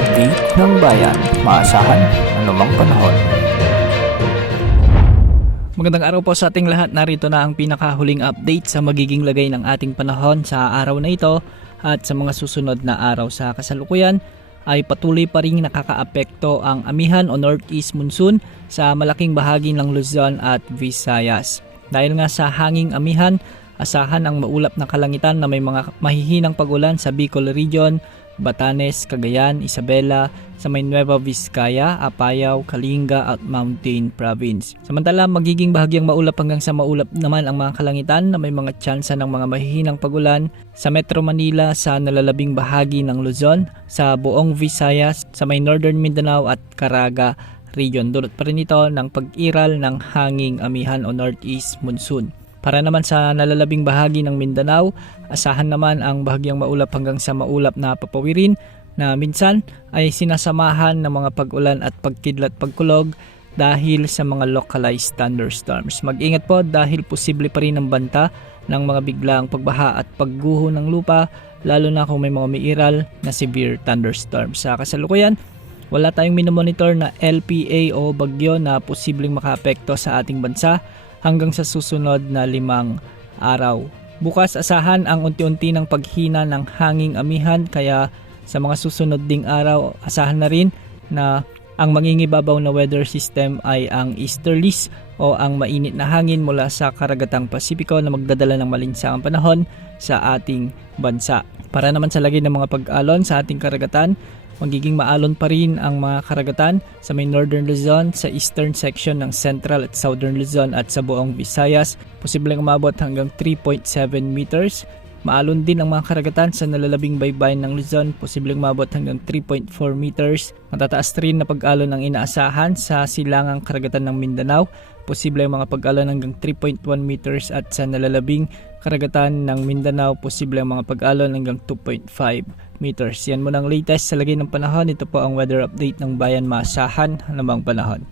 update ng bayan. Maasahan anumang panahon. Magandang araw po sa ating lahat. Narito na ang pinakahuling update sa magiging lagay ng ating panahon sa araw na ito at sa mga susunod na araw. Sa kasalukuyan ay patuloy pa rin nakakaapekto ang amihan o northeast monsoon sa malaking bahagi ng Luzon at Visayas. Dahil nga sa hanging amihan, asahan ang maulap na kalangitan na may mga mahihinang pag-ulan sa Bicol Region, Batanes, Cagayan, Isabela, sa may Nueva Vizcaya, Apayao, Kalinga at Mountain Province. Samantala, magiging bahagyang maulap hanggang sa maulap naman ang mga kalangitan na may mga tsansa ng mga mahihinang pag-ulan sa Metro Manila, sa nalalabing bahagi ng Luzon, sa buong Visayas, sa may Northern Mindanao at Caraga Region. Dulot pa rin ito ng pag-iral ng hanging amihan o northeast monsoon. Para naman sa nalalabing bahagi ng Mindanao, asahan naman ang bahagyang maulap hanggang sa maulap na papawirin na minsan ay sinasamahan ng mga pag-ulan at pagkidlat pagkulog dahil sa mga localized thunderstorms. Mag-ingat po dahil posible pa rin ang banta ng mga biglaang pagbaha at pagguho ng lupa, lalo na kung may mga umiiral na severe thunderstorms. Sa kasalukuyan, wala tayong minomonitor na LPA o bagyo na posibleng makaapekto sa ating bansa hanggang sa susunod na 5 araw. Bukas asahan ang unti-unti ng paghina ng hanging amihan, kaya sa mga susunod ding araw asahan na rin na ang mangingibabaw na weather system ay ang easterlies o ang mainit na hangin mula sa karagatang Pasipiko na magdadala ng malinsangang panahon sa ating bansa. Para naman sa lagay ng mga pag-alon sa ating karagatan, magiging maalon pa rin ang mga karagatan sa may Northern Luzon, sa eastern section ng Central at Southern Luzon at sa buong Visayas. Posibleng umabot hanggang 3.7 meters. Maalon din ang mga karagatan sa nalalabing baybayin ng Luzon, posibleng umabot hanggang 3.4 meters. Matataas rin na pag-alon ang inaasahan sa silangang karagatan ng Mindanao. Posible ang mga pag-alon hanggang 3.1 meters at sa nalalabing karagatan ng Mindanao, posible ang mga pag-alon hanggang 2.5 meters. Yan muna ang latest sa lagay ng panahon. Ito po ang weather update ng bayan. Maasahan namang panahon.